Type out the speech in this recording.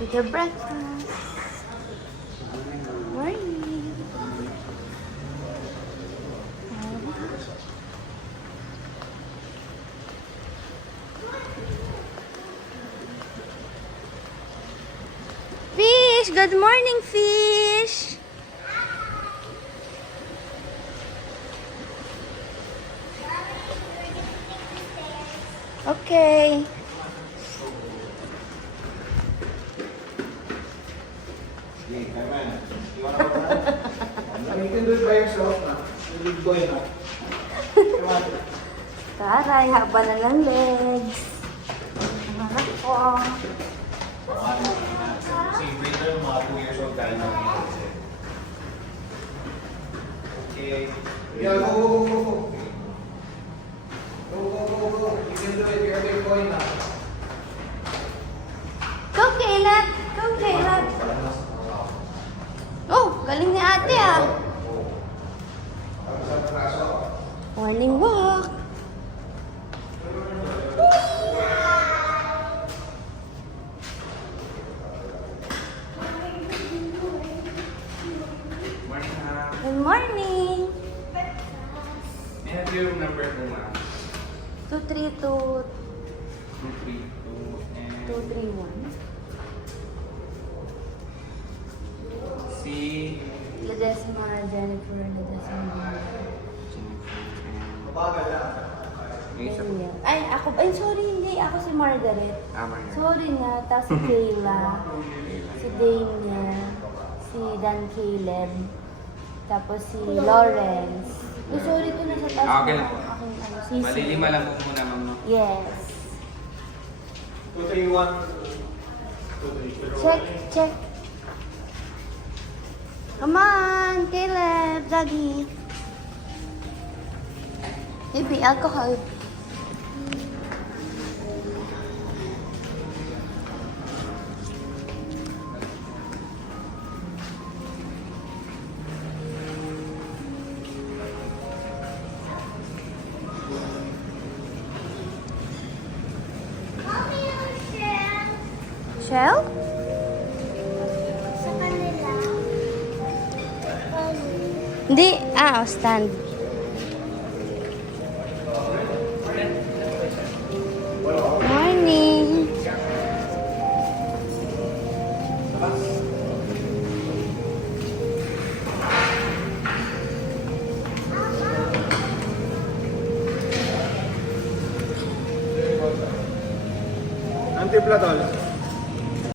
with your breakfast. Morning. Fish! Good morning, fish! Okay. You wanna open it? You can do it by yourself. You go in. Come on. Taray, haba na ng legs. Harap ko. Si Peter, mga 2 years old tayo na okay. Yeah, go, go, go, go. Go, go, go, go. You can do it. You're a big boy now. Go, Caleb! Go, Caleb! Oh, galing ni ate ah. Morning walk. Morning, ha. Good morning. May I have your number po, ma'am? 232 232 and 231. si Ledesma Jennifer Ledesma. Mabagal lang. Kayla. Ay, ako. Ay, sorry, hindi. Ako si Margaret. Margaret. Sorry na. Tapos si Kayla. Si Damia. Si Dan Caleb. Tapos si Lawrence. Oh, sorry, ito nasa taas. Okay lang po. Aking, sisi. Bali, lima lang po muna, ma'am. No? Yes. 231 Check, check. Come on, Caleb, Daddy. Maybe alcohol. Shell? Sa kanila. Hindi. Ah, stand. Morning. Antiplatol.